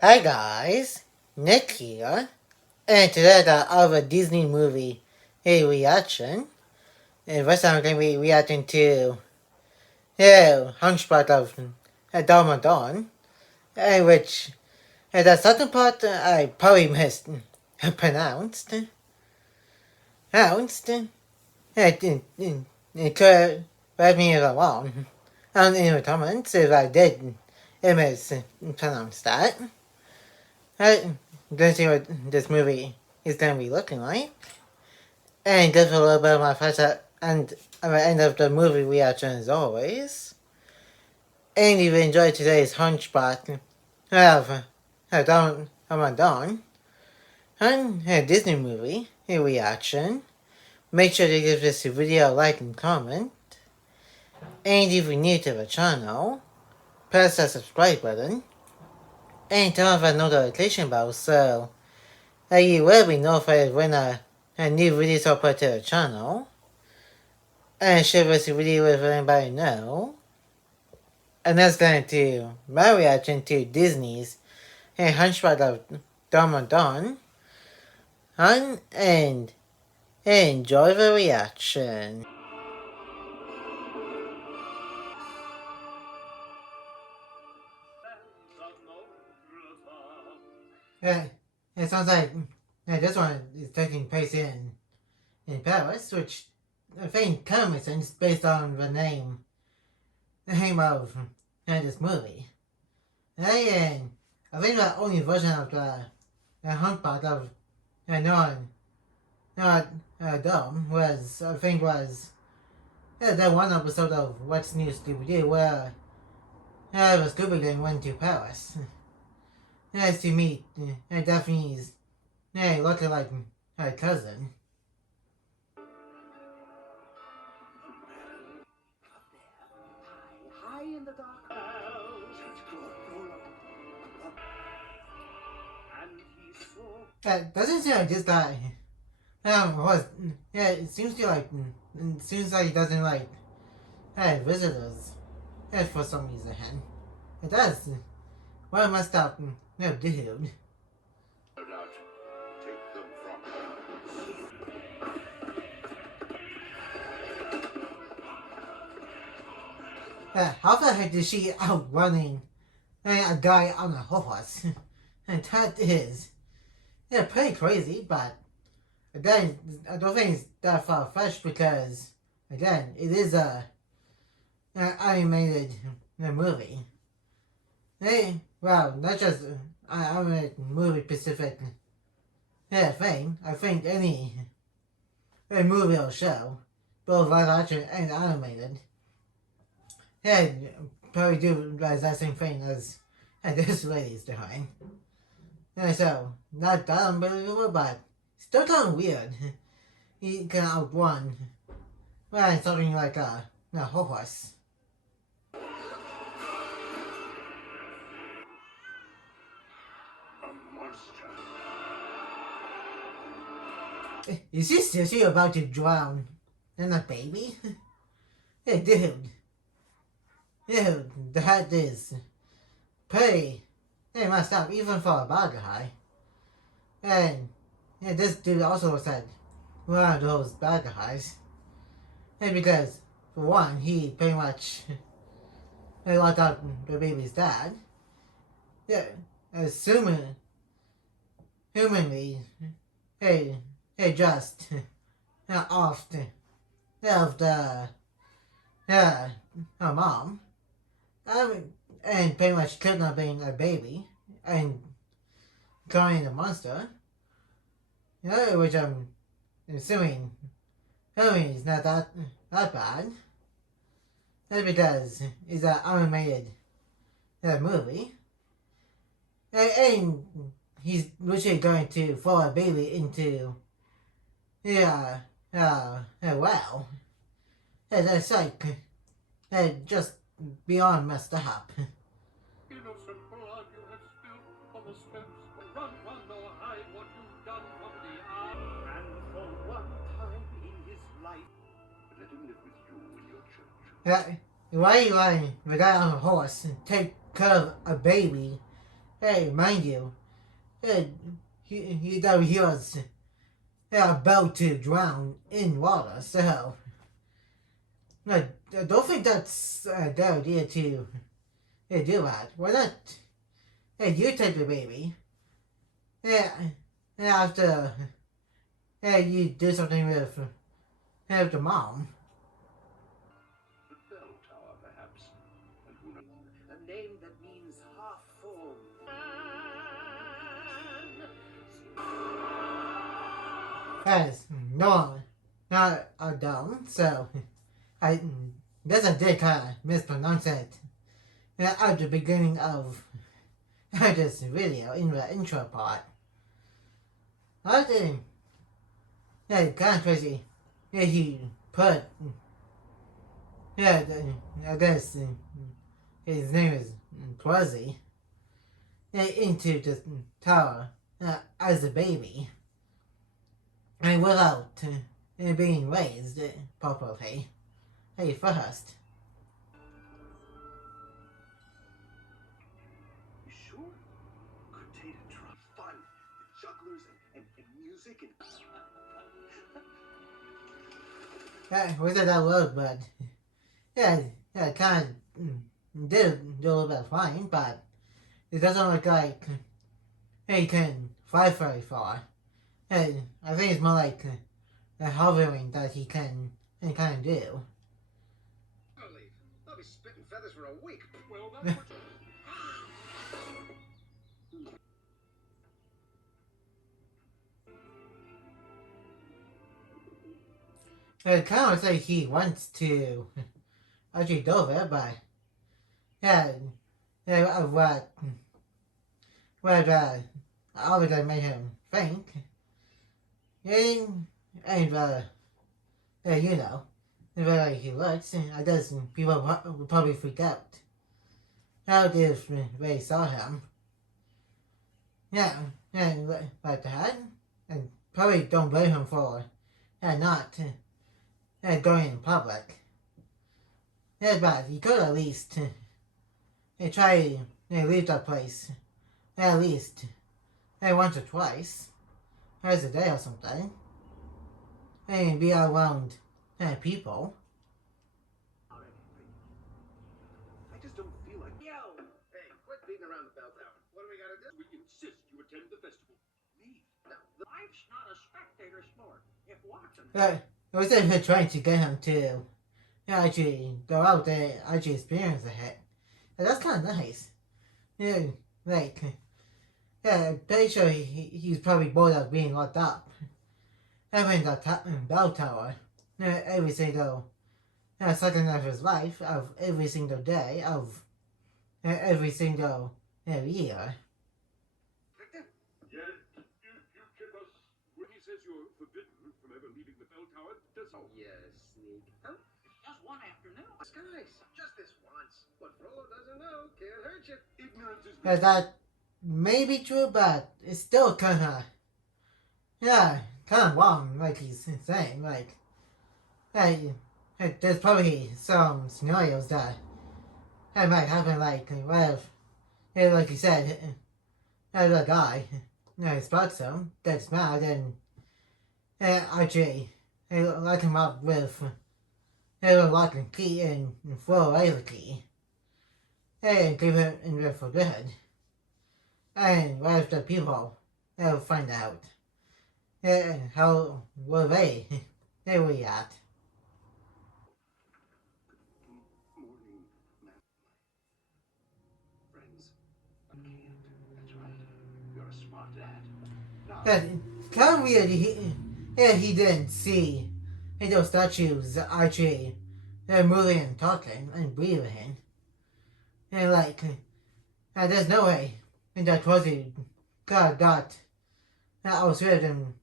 Hi guys, Nick here, and today I have a Disney movie reaction. And first I'm going to be reacting to Hunchback of Dawn, which the second part I probably mispronounced. Correct me if I'm wrong. In the comments if I did mispronounce that. Let's see what this movie is going to be looking like. And just a little bit of my thoughts and at the end of the movie reaction as always. And if you enjoyed today's Hunchback of Dawn and a Disney movie reaction, make sure to give this video a like and comment. And if you're new to the channel, press the subscribe button and turn on the notification bell so you will be notified when a new videos are put to the channel. And share this video with anybody you know. And that's going to my reaction to Disney's Hunchback of Dawn. And enjoy the reaction. It sounds like this one is taking place in Paris, which I think kind of makes sense based on the name of this movie. And I think the only version of the Hunchback of Dome was that one episode of What's New Scooby-Doo where the Scooby Gang went to Paris to meet Daphne's looking like her cousin. Doesn't seem like this guy it seems like he doesn't like visitors for some reason. It does. What a messed up dude. How the heck is she outrunning a guy on a horse? And that is pretty crazy, but again, I don't think it's that far-fetched because, again, it is an animated movie. Well, not just an animated movie specific thing. I think any movie or show, both live action and animated, probably do that same thing as this lady's doing. So, not that unbelievable, but still kind of weird. He can outrun something like a horse. Is he seriously about to drown in a baby? Hey, dude, that is pretty messed up, even for a bad guy. And this dude also looks like one of those bad guys. And because, for one, he pretty much locked up the baby's dad. Assuming, humanly, just off of the her mom. And pretty much kidnapping a baby and calling a monster. Which I'm assuming is not that bad. That's because it's an animated movie. And he's literally going to throw a baby into well. That's like just beyond messed up. Innocent blood you have spilled on the steps. Run, nor hide what you've done from the eye. And for one time in his life, let him live with you in your church. Why are you letting the guy on a horse take care of a baby Hey, mind you, hey, he was about to drown in water, so I don't think that's a good idea to do that. Why not? Hey, you take the baby. Yeah, after you do something with the mom. The bell tower, perhaps. And who knows? A name that means half form. As no, not dumb, so I guess I did kind of mispronounce it at the beginning of this video in the intro part. I think kind of crazy. Yeah, he put I guess his name is Quasi into the tower as a baby. And without being raised properly. Hey, first. You sure? Good day to try. Fun, the jugglers and music and. Was it that word, but yeah, kind of did do a little bit of flying, but it doesn't look like he can fly very far. Hey, I think it's more like hovering that he can kind of do. I'll be spitting feathers for a week. Well, that's what. It kind of looks like he wants to actually do it, but yeah, what obviously made him think, and you know, the way he looks, I guess people would probably freak out. How if they saw him? Yeah, like that, and probably don't blame him for not going in public. Yeah, but he could at least try leave that place at least once or twice, twice a day or something, and be around people. I just don't feel like. Yo! Hey, quit beating around the bell tower. What do we gotta do? We insist you attend the festival. Me? No. Life's not a spectator sport. If watching. I was even trying to get him to actually go out there and actually experience it. And that's kind of nice. Yeah, like, I'm pretty sure he's probably bored of being locked up. Having the bell tower every single second of his life, of every single day, of every single year. Victor? Yes, you keep us. When he says you're forbidden from ever leaving the bell tower, does he? Yes, sneak. Huh? Just one afternoon. Guys, just this once. What Frollo doesn't know can't hurt you. Ignorance is. That may be true, but it's still kind of, kind of wrong, like he's saying. Like, hey, there's probably some scenarios that might happen, like, what if, like you said, the guy, spots him, gets mad, and actually, lock him up with a lock and key and throw away the key, and leave him in there for good. And what if the people find out? How will they react? Morning, man. Friends. I can't. That's right. You're a smart dad. Now. That kind of weird. He didn't see those statues actually moving and talking and breathing. And like, there's no way that Rosie got outwitted and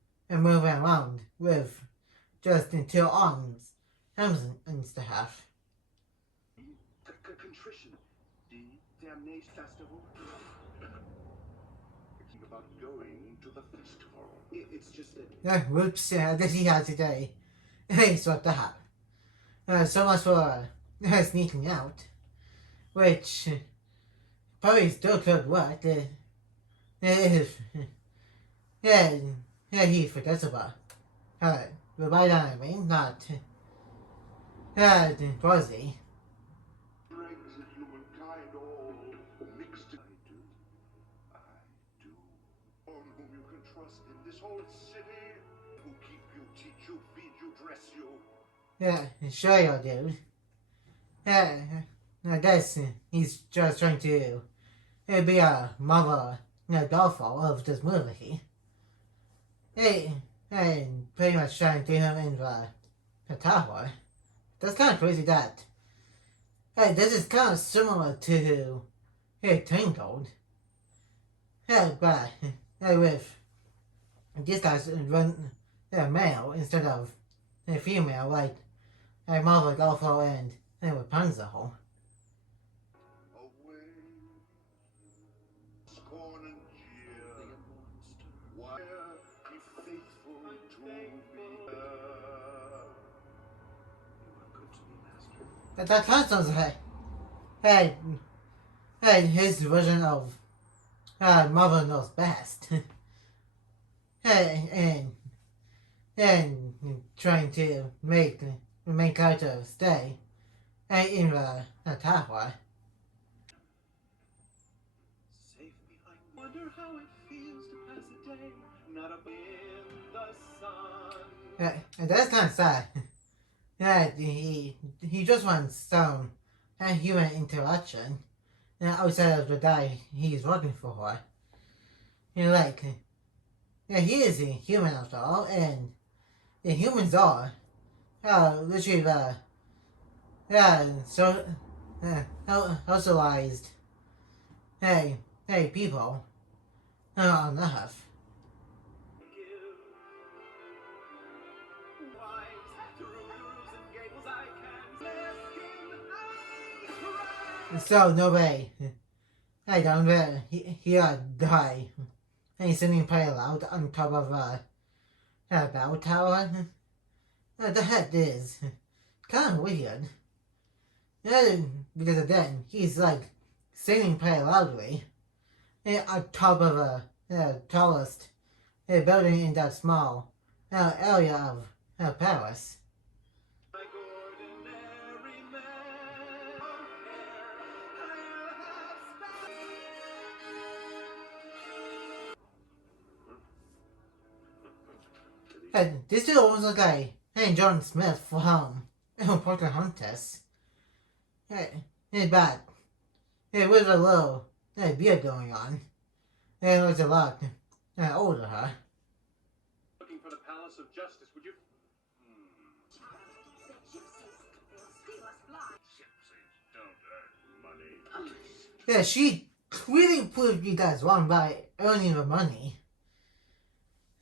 moving around with just two arms and stuff. Contrition. The damnation festival. It's about going to the festival. It's just that. Whoops, I guess he had today. He swept up. So much for sneaking out. Which probably still could work. if yeah, yeah, he forgets about the right I mean, not was he? Dregs of humankind all mixed. I do. On whom you can trust in this whole city. Who keep you, teach you, feed you, dress you. Yeah, sure you do. Yeah, I guess he's just trying to be a mother, downfall of this movie. Hey, and pretty much trying to him in the tower. That's kind of crazy that. Hey, this is kind of similar to Tangled. Yeah, but with this guy's run male instead of female, like Marvel Golfo and Rapunzel. Away, scorn and jeer. Why be faithful to me? You are good to me, master. That kind of sounds like his version of Marvel knows best. and trying to make the main character stay in the tower. Safe behind. Wonder how it feels to pass a day, not up in the sun. And that's kind of sad. He just wants some human interaction outside of the guy he's working for. He is a human after all, and humans are literally so socialized people on Earth. So no way. I don't he'll die. And he's sitting pretty loud on top of a bell tower. The head is kind of weird. Because then he's like singing pretty loudly on top of a tallest building in that small area of Paris. And this dude almost look like John Smith from Portland Hunters. But with a little beard going on. It was a lot older, huh? Looking for the Palace of Justice, would you? Gypsies don't earn money. Yeah, she really proved you guys wrong by earning the money.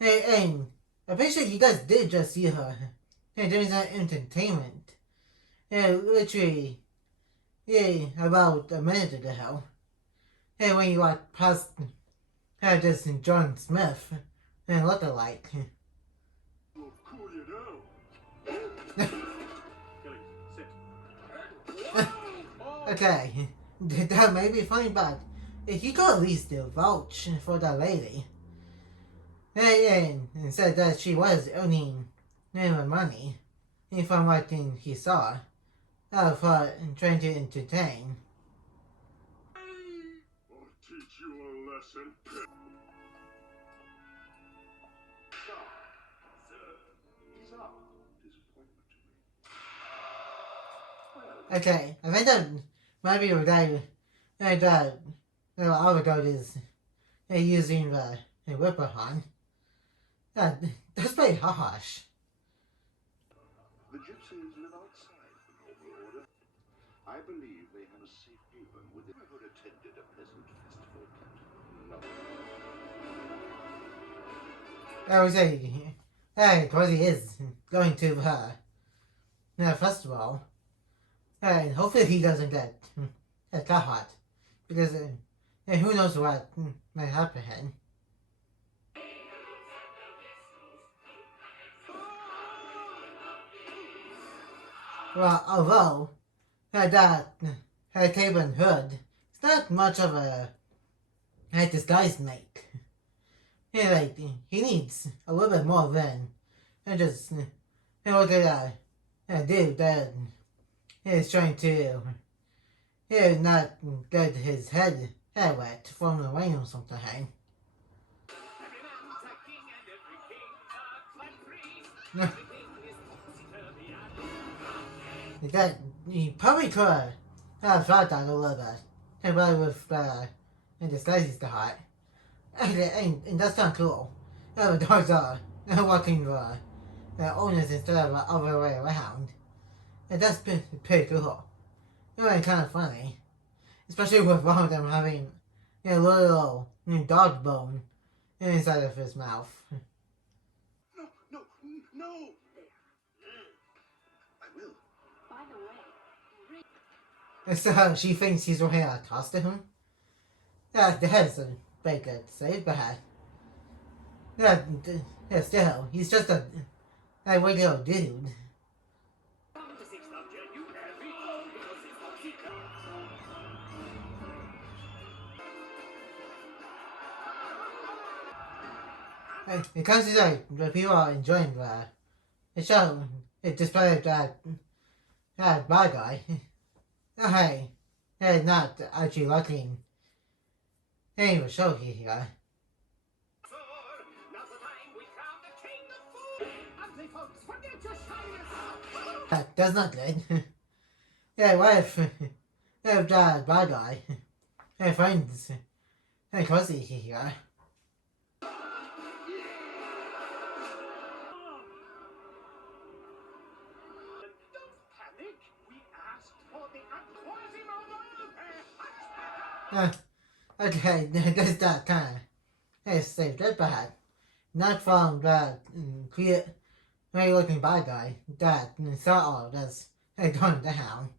And I'm pretty sure you guys did just see her doing some entertainment. Literally, about a minute ago. When you walked past this John Smith look-alike. Will cool you down. Sit. Okay, that may be funny, but he could at least vouch for that lady. And said that she was earning money from what he saw for trying to entertain. I'll teach you a lesson. He's up. Disappointment to me. Okay, I think that might be what that Avocado is using the whipper on. That's pretty harsh. The gypsies live outside the noble order. I believe they have a safe haven within. I would attended a pleasant festival, Captain. No. I would say, of course he is going to the festival. And hopefully he doesn't get caught. Because who knows what might happen. Well, although that Cabin Hood is not much of a like this guy's make. Yeah, like he needs a little bit more than just look at that dude that is trying to not get his head wet from the rain or something. That he probably could have thought that a little bit. And really with and disguises the heart. And that's not cool. The dogs are walking the owners instead of the other way around. And that's pretty cool. It's really kind of funny. Especially with one of them having a little dog bone inside of his mouth. No, no, no! I will. By the way, And so she thinks he's going to toss to him. Yeah, that's a very good save, but yeah, still, he's just a regular dude. It comes to like the people are enjoying the show. It despite that bad guy. Hey, not actually liking any of the show here. That's not good. Yeah, what if that bad guy finds Cozy here? Okay, that's that kind of saved it, but not from that very looking bad guy that saw all that's going down.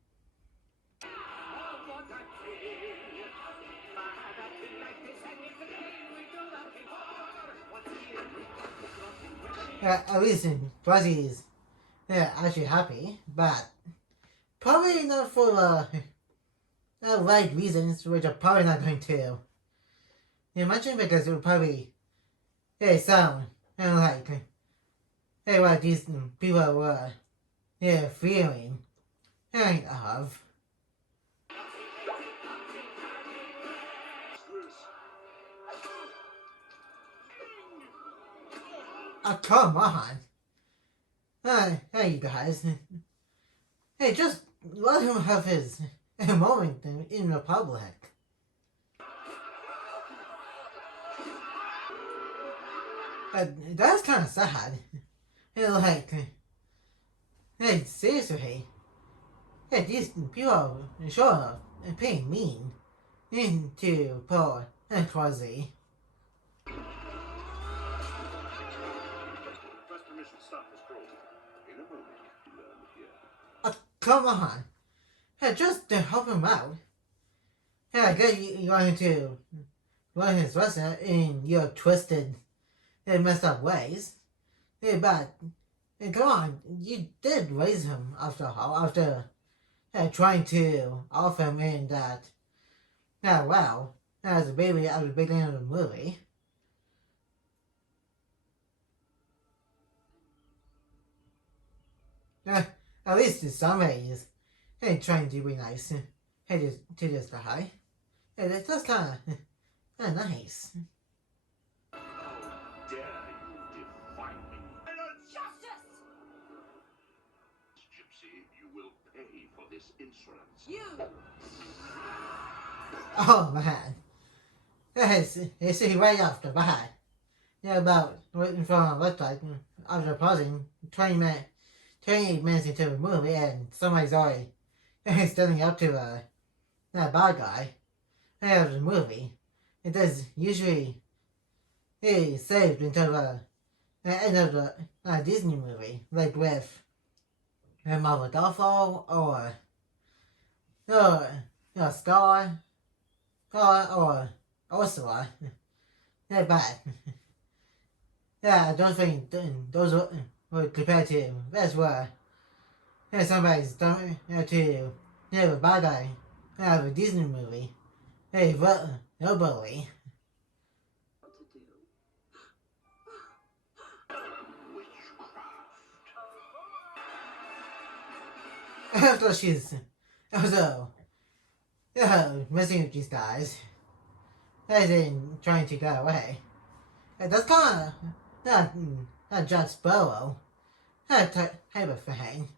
At least Fuzzy's actually happy, but probably not for the right reasons, which are probably not going to mention because it would probably sound like what these people were feeling of. Oh, come on. Hey, you guys. Hey, just let him have his moment in the public. That's kind of sad. Like, hey, seriously. Hey, these people are sure paying mean into poor Quasi. Request permission to stop this program. In a moment, learn here. Come on. Hey, just help him out. Hey, I guess you're going to learn his lesson in your twisted and messed up ways. Hey, but come on, you did raise him after all, after trying to offer him in that, well, as a baby at the beginning of the movie. At least in some ways, trying to be nice to this guy. That's just kind of nice. How dare you defy me? justice! Gypsy, you will pay for this insolence. You! Oh man, it's right off the bat. About waiting for a website after pausing 28 minutes into the movie, and somebody's already standing up to that bad guy of the movie. It does usually saved until the end of the Disney movie, like with Marvel Duffel or Scar or Ursula. They're bad. Yeah, I don't think those were compared to that's where somebody's done to a bad guy out of a Disney movie. Hey, verbally. after she's also messing with these guys, as in trying to get away. That's kind of not Jack Sparrow, that type of thing.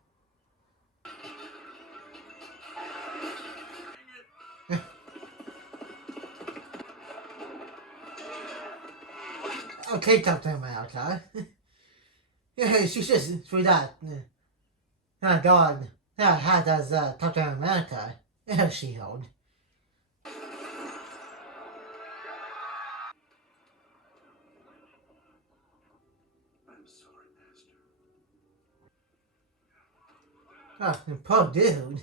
Okay, Captain America. Yeah, she just threw that dog that had as Captain America. She-Hulk. I'm sorry, Master. Oh, poor dude.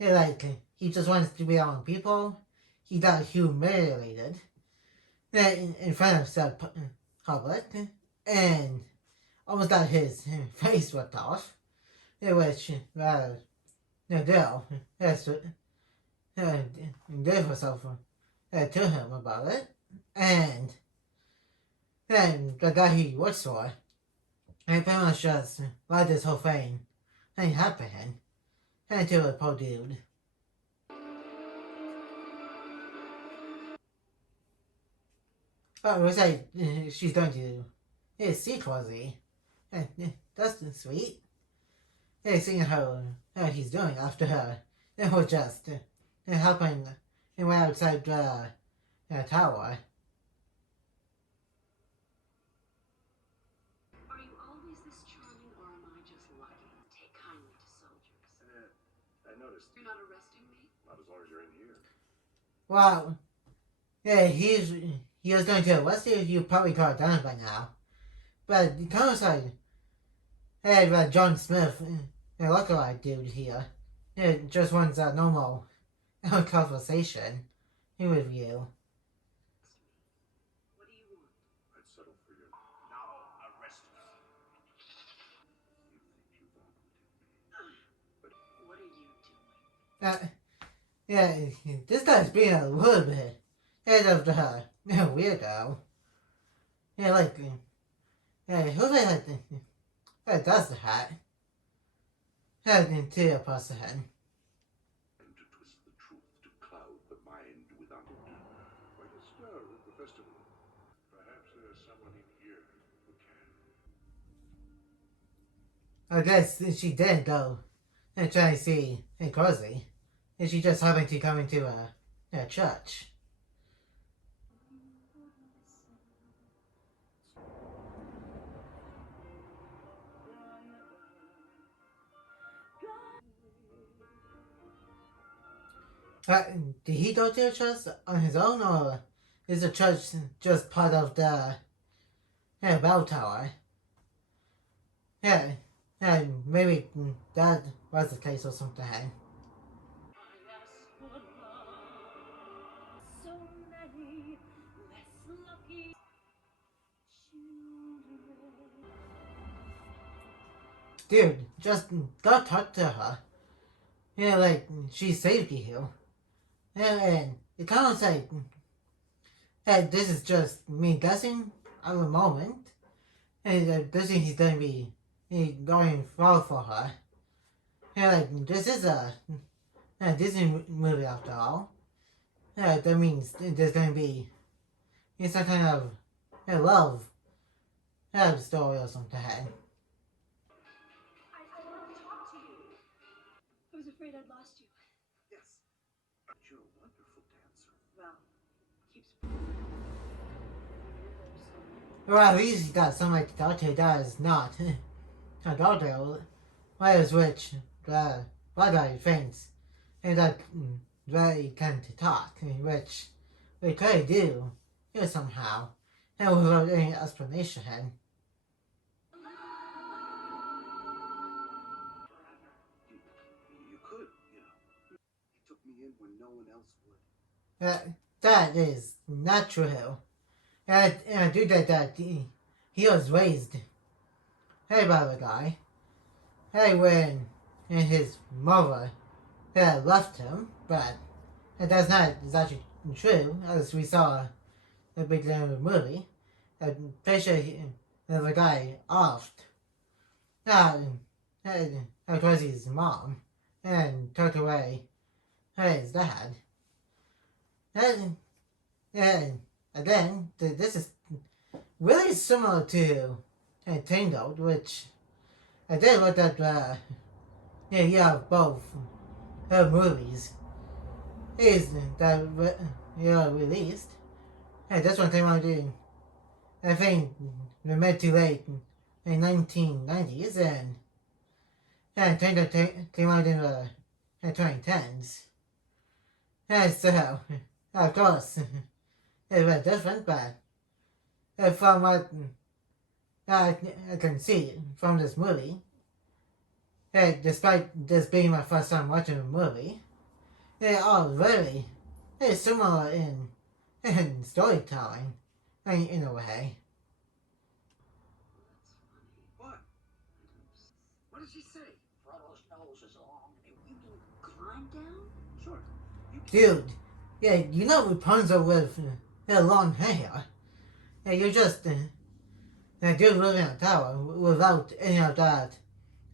Like, he just wants to be among people. He got humiliated in front of the public and almost got his face ripped off. Which, the girl gave herself to him about it. And then the guy he works for, and pretty much just let this whole thing happen. And to a poor dude. But it was like she's going to see Quasi. That's sweet. Seeing how he's doing after her. It was just helping him outside the tower. Are you always this charming, or am I just lucky? Take kindly to soldiers. I noticed. You're not arresting me? Not as long as you're in here. Well, he was going to arrest you. You probably got it done by now. But it kind of like, hey, John Smith, a lookalike dude here, just wants a normal conversation with you. What do you want? I'd settle for you. Now arrest me. You think you've outwitted me. What are you doing? This guy's being a little bit head of the weirdo. Who that does that? Head into a person. And to twist the truth to cloud the mind without it. Quite a stir at the festival. Perhaps there's someone in here who can. I guess she did go and try to see Cozy. And she just happened to come into a church. Did he go to a church on his own, or is the church just part of the bell tower? Maybe that was the case or something. So many less lucky children. Dude, just go talk to her. She saved you. And it kind of like, hey, this is just me guessing at the moment. And guessing he's going to be going fall for her. This is a Disney movie after all. That means there's going to be some kind of love story or something. I wanted to talk to you. I was afraid I'd lost you. Yes. You're a wonderful dancer. Well, keeps. Well, at least he got somebody to talk to that is not a daughter. Whereas which the guy thinks and that they tend to talk, which they could do somehow, and without any explanation. You could, you know. You took me in when no one else would. That is not true. And I do that he was raised by the guy. When his mother left him, but that's not exactly true, as we saw at the beginning of the movie. I'm pretty sure the guy asked towards his mom and took away his dad. And, and then this is really similar to Tangled, which I did look at. You have both movies is that released. And this one came out in, I think, the mid to late in 1990s, and Tangled came out in the 2010s. And so, of course, it was different, but from what I can see from this movie, despite this being my first time watching a movie, they are very similar in storytelling, in a way. What? What did she say? Frodo's nose is long. You mean climb down? Sure. Dude, you know Rapunzel with long hair. You're just a dude living in a tower without any of that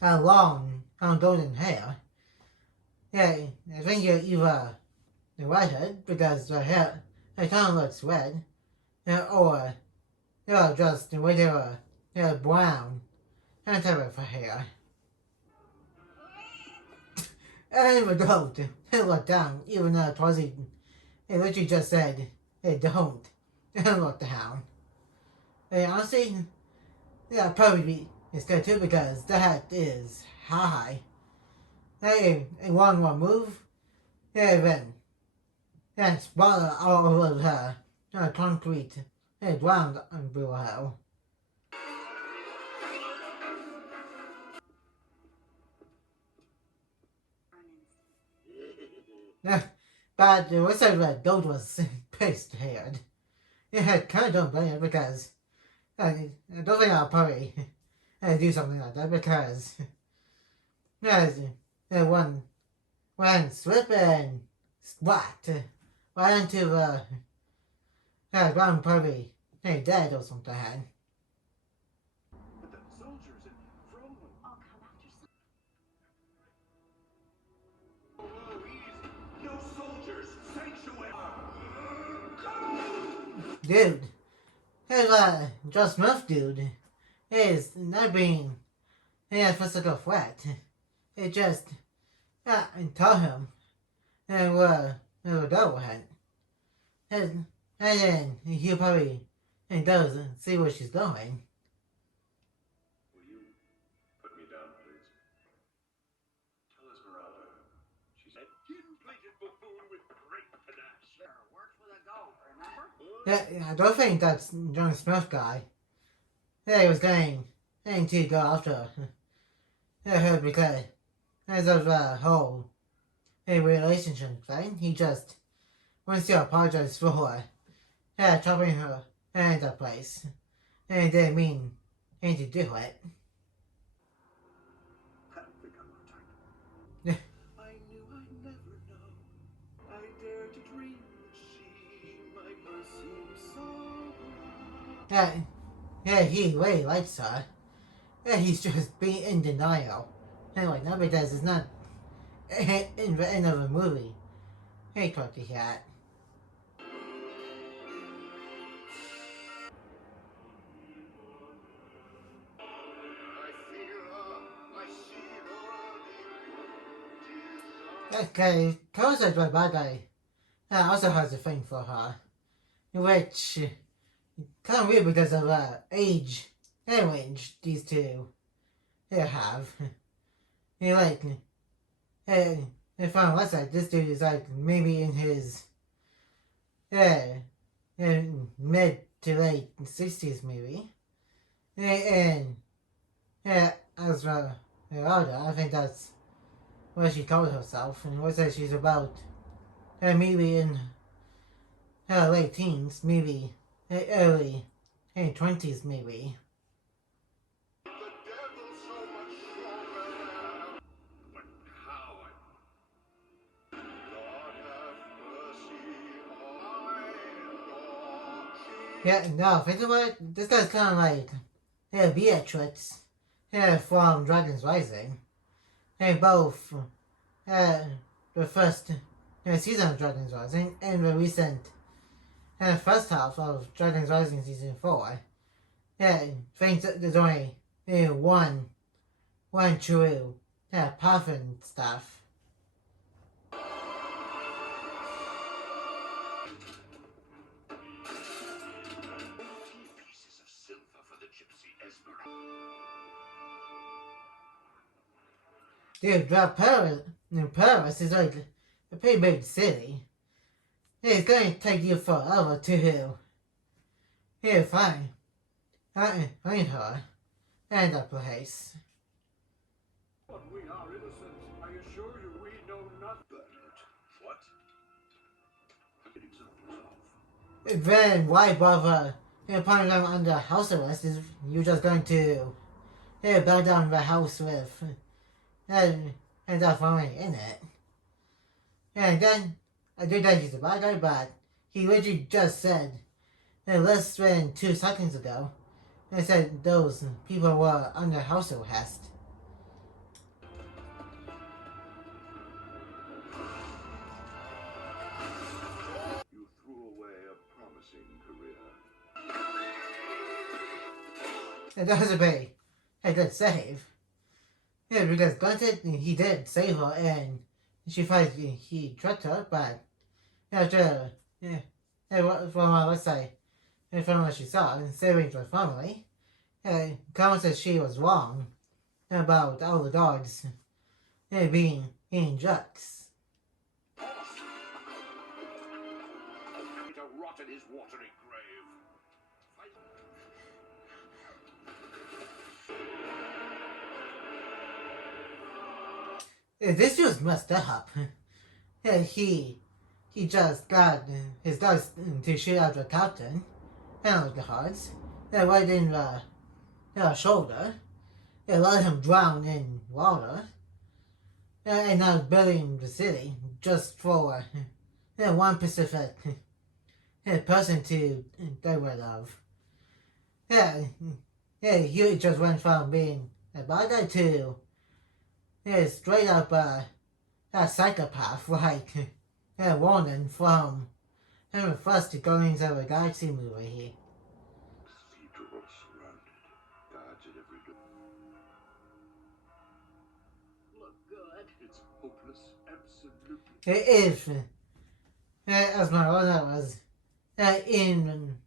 long golden hair. I think you're either the redhead because the hair kind of looks red, or you're just the regular brown type of hair. I never don't look down, even though Twazzy literally just said, don't look down. Honestly, probably it's good too because that is high. In one more move, then spot all over the concrete ground below. But the wizard red gold was paste haired. I kind of don't blame it because I don't think I'll probably do something like that because one slip and splat right into the ground, probably dead or something. But the soldiers and Frodo. I'll come after some. Oh, easy. No soldiers. Sanctuary. Dude, Josh Smith dude is not being a physical threat. It just tell him we'll go with it. And then he probably does see where she's going. Will you put me down, please? Tell Esmeralda. She's a tin-plated buffoon with great panache. Sure, works with a goat, remember? I don't think that's John Smith guy. He was going to go after her because as of the whole relationship thing, he just wants to apologize for chopping her in the place. And didn't mean to do it. I don't think I'm the type. I knew I'd never know. I dared to dream that she might seem so bright. He really likes her. He's just being in denial. Anyway, not because it's not in the end of the movie. He caught the hat. Okay, Koza's my bad guy. Also has a thing for her. Which kind of weird because of age range these two have. If I'm less like this dude is like maybe in his in mid to late 60s maybe. And as Esmeralda, I think that's what she called herself, and what says she's about maybe in her late teens, maybe early 20s maybe. The devil's so much stronger. But how? God have mercy on my Lord. No, think about it. This guy's kind of like Beatrix from Dragon's Rising. both the first season of Dragons Rising and the recent first half of Dragons Rising Season 4. Thinks that there's only one true path and stuff. Pieces of silver for the gypsy Esmeralda. Dude, Paris is like a pretty big city. It's going to take you forever to find her and the place. But we are innocent. I assure you, we know nothing. Bernard, what? An example of. Then why bother putting them under house arrest if you're just going to burn down the house with and end up falling in it. And then I do think he's a bad guy, but he literally just said less than 2 seconds ago, he said those people were under house arrest. You threw away a promising career. It does be a good save. Because granted, he did save her and she thought he tricked her, but after, from let's say, from what she saw, saving her family, Carmen said she was wrong about all the dogs being jerks. To rot in his watery grave. This was messed up. He just got his dogs to shoot out the captain and the guards, right in the shoulder, let him drown in water, and now building the city just for one specific person to get rid of. He just went from being a bad guy to straight up a psychopath, like Warden from the first Guardians of the Galaxy movie. Cathedral surrounded. Guards at every door. Look good. It's hopeless. Absolutely. It is, as my owner was in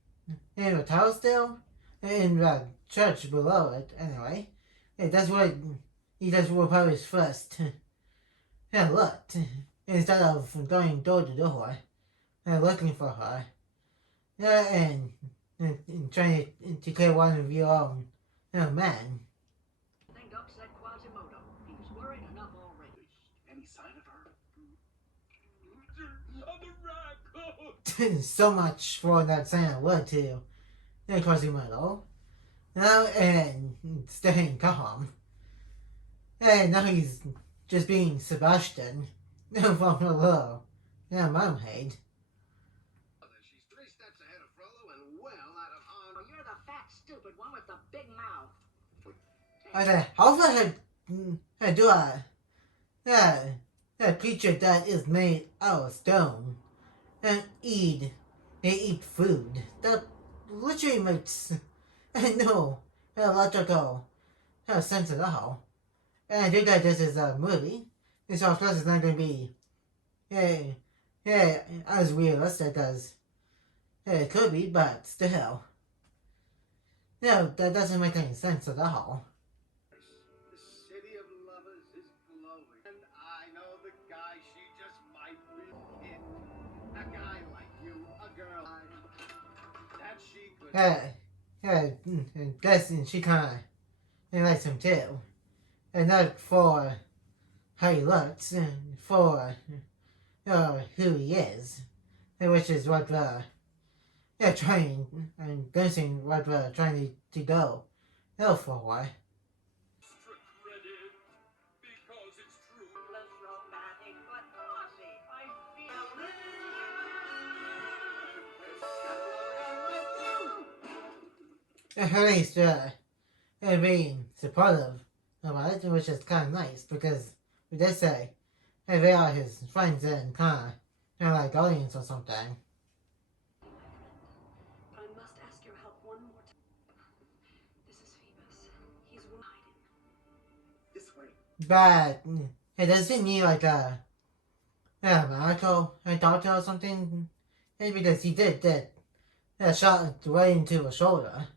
the tower still, in the church below it, anyway. That's what he just will probably first looked, instead of going door to door looking for her and trying to kill one of your own men. I think Doc said Quasimodo. He was worried enough already. Any sign of her? On the rack! So much for that saying a word to Quasimodo. Now and staying calm. And now he's just being Sebastian from the little mermaid. She's 3 steps ahead of Frollo and well out of harm. Oh, you're the fat, stupid one with the big mouth. I said, how I do a creature that is made out of stone and eat food that literally makes no logical sense at all. And I think that this is a movie, so of course it's not going to be as realistic as it could be, but still. No, that doesn't make any sense at all. The city of lovers is glowing. And I know the guy she just might be in. A guy like you, a girl that she could. Guess she kind of likes him too. And not for how he looks, for who he is, which is what we're trying and guessing what we're trying to go for. Extra credit because it's true. Less romantic, but bossy. I feel At least being supportive about it, which is kind of nice because we did say, hey, they are his friends and kinda like guardians or something. But I must ask your help one more time. This is Phoebus. He's hiding. This way. But it doesn't need like a medical doctor or something. Maybe because he did get a shot right into the shoulder.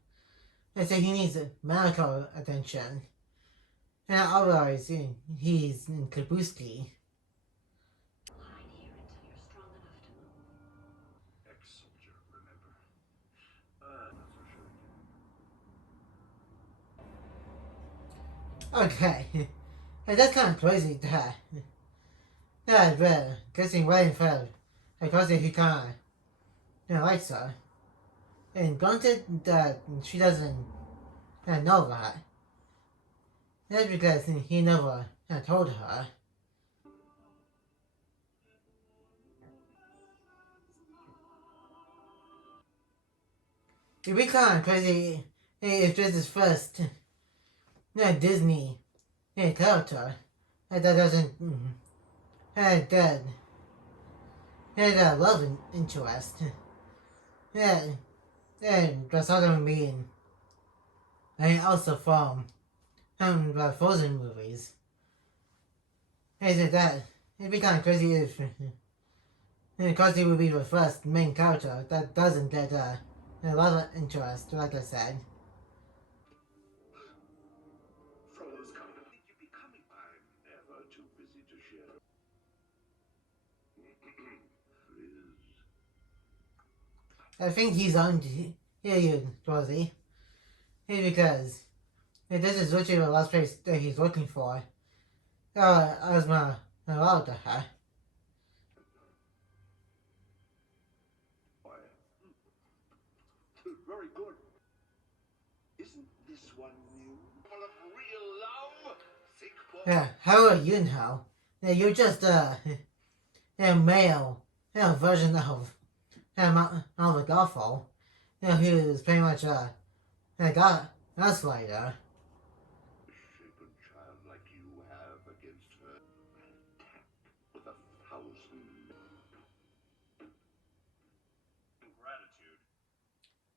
They say he needs medical attention. And otherwise, he's in Kabuski. Hide here until you're strong enough to move. Ex-soldier, remember? Not so sure. Okay. That's kind of crazy that. Yeah, but guessing right in front of cousin he kind of likes her. And granted that she doesn't know that. That's because he never told her. It'd be kind of crazy if this is first Disney character that doesn't have that love interest. Yeah, and that's other mean. And also from the Frozen movies. Hey, that it'd be kind of crazy if because he would be the first main character that doesn't get a lot of interest, like I said. Frollo's coming. I think you'd be coming. I'm never too busy to share. I think he's on to hear you, Rosie. Hey, because this is literally the last place that he's looking for. As my allowed her. Very good. Isn't this one new? Full of real love. Think more. How are you now? You're just a male version of a Gothel, who's pretty much a gaslighter. Shaken child like you have against her. Attack with 1,000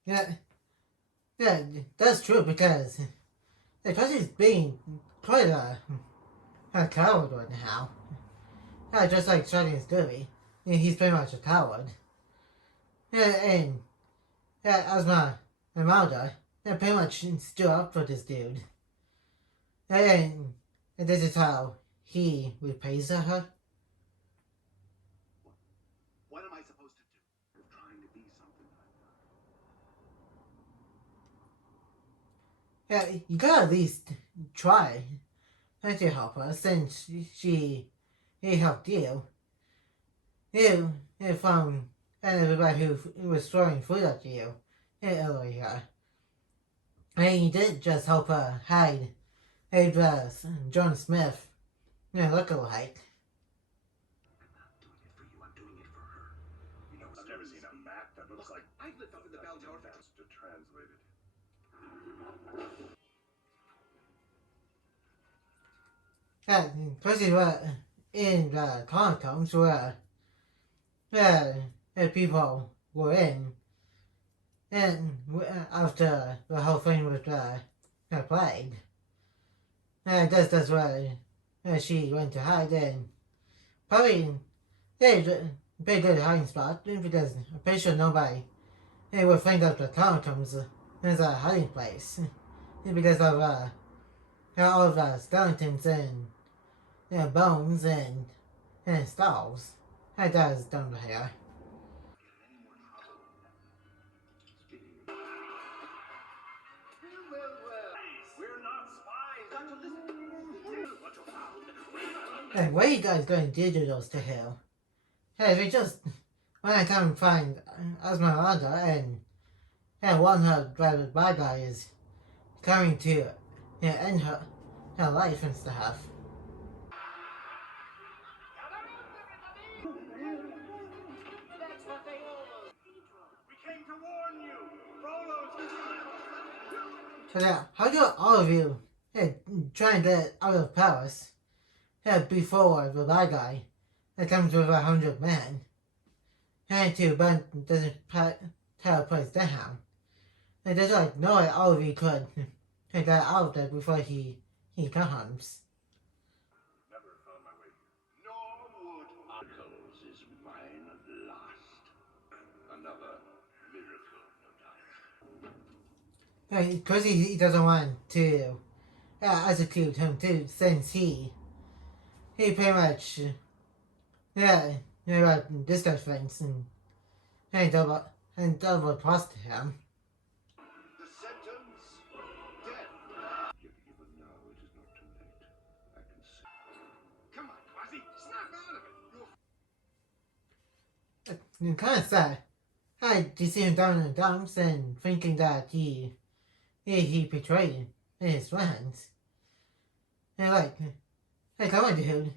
gratitude. Yeah, that's true because he's being quite a coward right now. Just like Shaggy's Scooby, he's pretty much a coward. And as my mother, pretty much stood up for this dude. And this is how he repays her. What am I supposed to do? Trying to be something I'm not. You gotta at least try to help her since she helped you. You from everybody who was throwing food at you earlier. And you did just help her hide Abra's John Smith look-alike. I'm not doing it for you, I'm doing it for her. You know, I've never seen a map that looks like. I've lived up in the bell tower fast to translate it. Especially in the catacombs where people were in, and after the whole thing with the plague. That's where she went to hide in. Probably pretty good hiding spot because I'm pretty sure nobody would think of the catacombs as a hiding place because of all of the skeletons and bones and skulls. That does down here. We're not spies. Got to listen. What you found? Hey, where are you guys going to do those to hell? Hey, we just when I come and find Esmeralda and one of the bad guy is coming to end her life and stuff. That's what they all. We came to warn you. Frollo's. So now, how do all of you try and get out of Paris before the bad guy that comes with 100 men. And to burn doesn't tear a place down. And just like know it all he could take that out there before he comes. Never found my way here. Nor would Uncle's is mine at last. Another miracle, no doubt. Because he doesn't want to execute him too, since he pretty much discussed things and double crossed him. The sentence, death. Yet even now it is not too late. I can see. Come on, Quasi, snap out of it. It's kind of sad. You see him down in the dumps and thinking that he betrayed his friends. And come on, dude.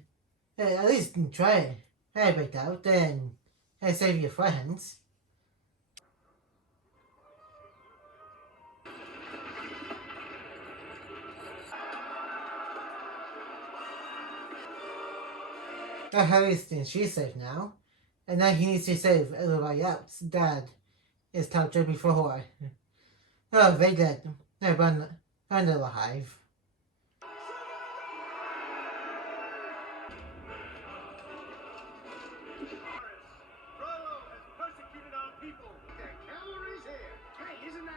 At least try it. Break out and save your friends. At least she's safe now. And now he needs to save everybody else that is captured before. Oh, they did. They run alive.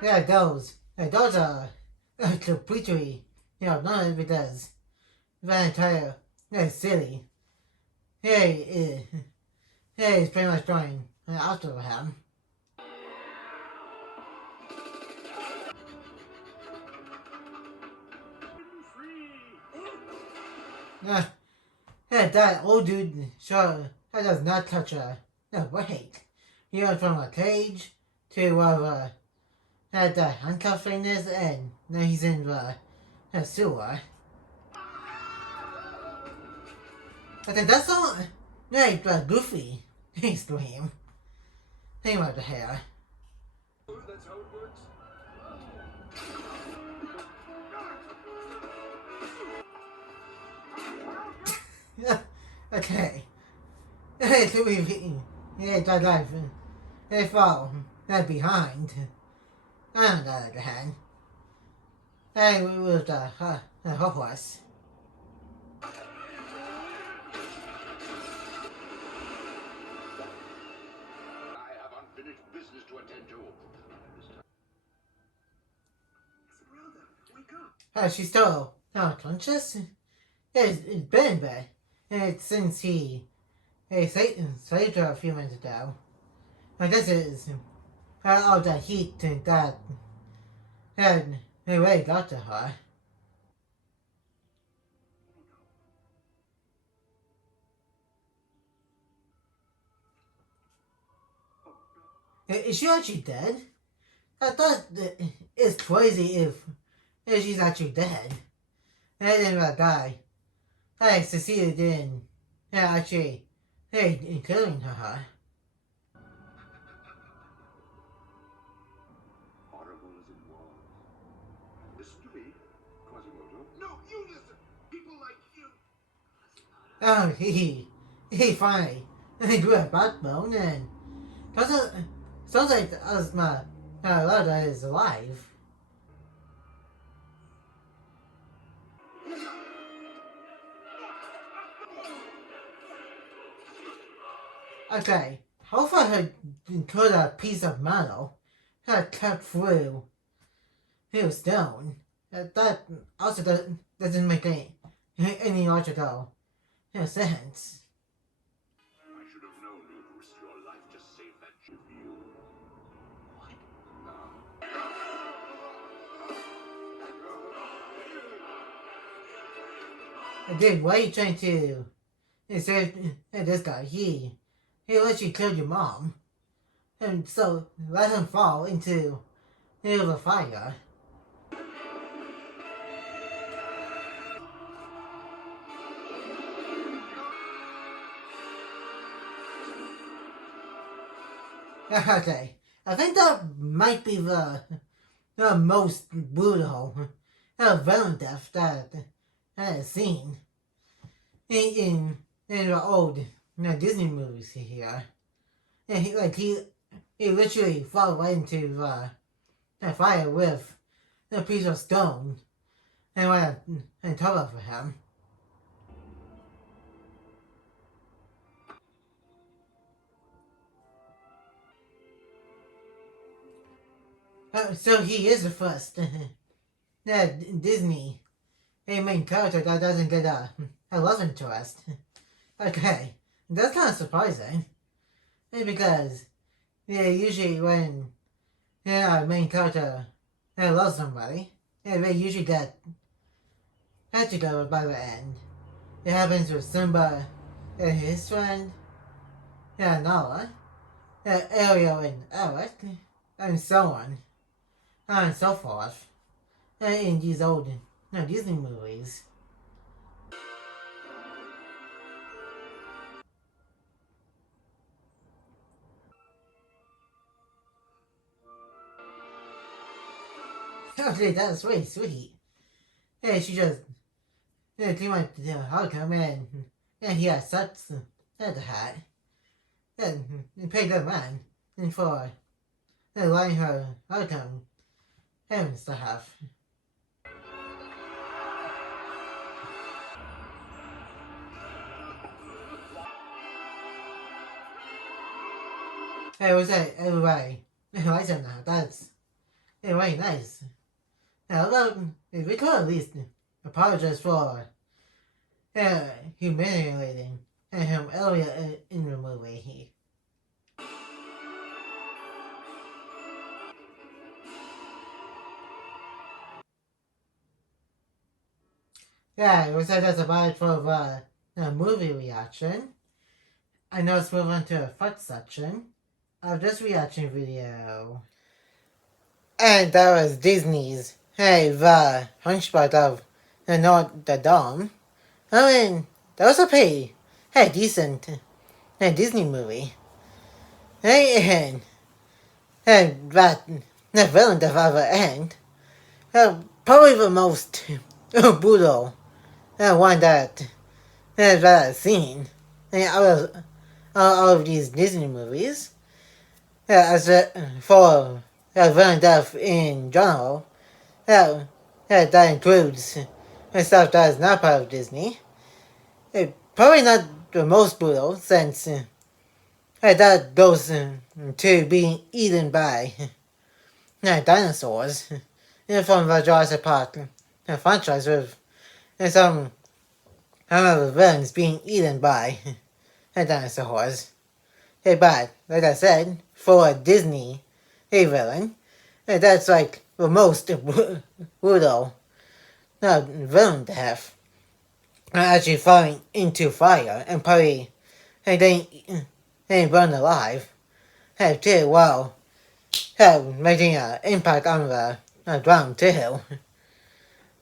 Yeah, those are completely, none of it does. The entire city. Hey, is pretty much going after him. That old dude sure that does not touch her. No, wait. He went from a cage to wherever the handcuff thing is, and now he's in the sewer. I think that's not Goofy. He's scream. Think about the hair. That's how it works. Okay. So that life. They fall behind. On the other hand, we with the horse. I have unfinished business to attend to. Esmeralda, wake up. She's still unconscious? It's been bad. It's since he saved her a few minutes ago. I guess it's all that heat that had really got to her. Is she actually dead? I thought it's crazy if she's actually dead. And didn't die. I succeeded in actually in killing her. Horrible as it was. Listen to me, Quasimodo. No, you listen. People like you. Oh, he finally grew a backbone and sounds like Esmeralda is alive. Okay, how far had put a piece of metal had cut through stone? That also doesn't make any logical sense. I should have known you'd risk your life to save that chip you. What? No. Dude, why are you trying to save this guy? He literally killed your mom. And so let him fall into the fire. Okay, I think that might be the most brutal villain death that I've seen. in the old Disney movies here. And he literally fell right into the fire with a piece of stone and went and cover for him. So he is the first Disney main character that doesn't get a love interest. Okay, that's kind of surprising. Because usually when a main character loves somebody, they usually get together by the end. It happens with Simba and his friend, Nala, Ariel and Eric, and so on, and so forth, in these old Disney movies. Okay, that's really sweet. She just came out to hug him, and he accepts the hat. And paid the man for letting her hug him and stuff. Hey, what's that? Everybody likes him now. That's very nice. Now, we could at least apologize for humiliating him earlier in the movie. Yeah, we said that's about it for the movie reaction. I know let's move on to the fun section of this reaction video. And that was Disney's the Hunchback of Notre Dame. I mean, that was a pretty decent Disney movie. And that the villain of our end, probably the most brutal one that I've seen all of these Disney movies. As for villain death in general, that includes stuff that is not part of Disney. Probably not the most brutal, since that goes to being eaten by dinosaurs from the Jurassic Park franchise, with some of the villains being eaten by dinosaurs. But like I said, for a Disney villain, that's like the most brutal villain to have. Actually falling into fire and probably getting burned alive. Too, while making an impact on the ground too.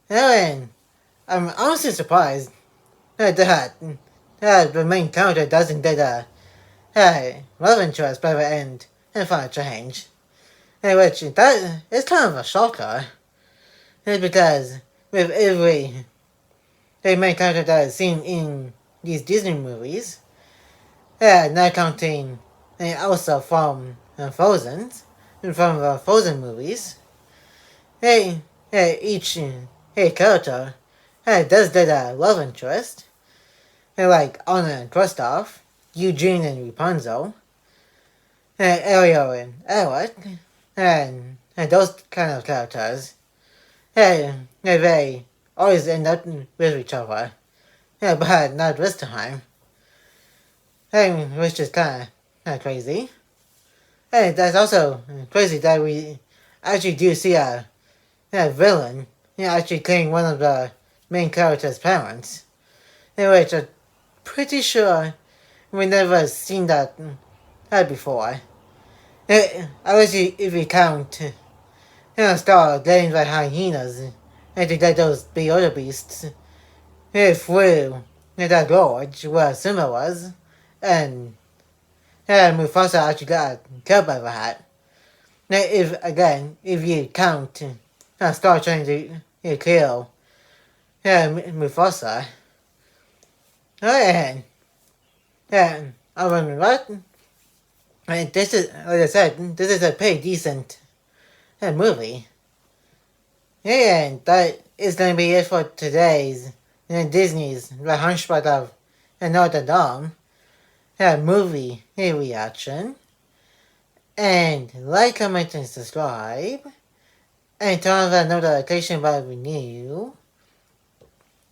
And I'm honestly surprised that the main character doesn't get a love interest by the end and for a change. Which that is kind of a shocker. Because with every main character that is seen in these Disney movies, not counting also from Frozen, from the Frozen movies, each character does get a love interest. Like Anna and Kristoff, Eugene and Rapunzel, Ariel and Eric, and those kind of characters. They always end up with each other. But not this time. Which is kind of crazy. That's also crazy that we actually do see a villain actually killing one of the main character's parents. Which I'm pretty sure we never seen that before. Unless if you count Star getting the hyenas and to get those big other beasts through that gorge where Simba was, and Mufasa actually got killed by that. If you count Star trying to kill Mufasa, And I wonder what. And this is, like I said, this is a pretty decent movie. And that is going to be it for today's Disney's The Hunchback of Notre Dame movie reaction. And like, comment, and subscribe. And turn on the notification bell when new.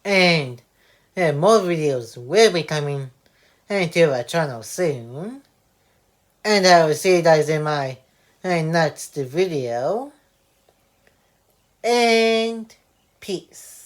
And more videos will be coming into our channel soon. And I will see you guys in my next video. And peace.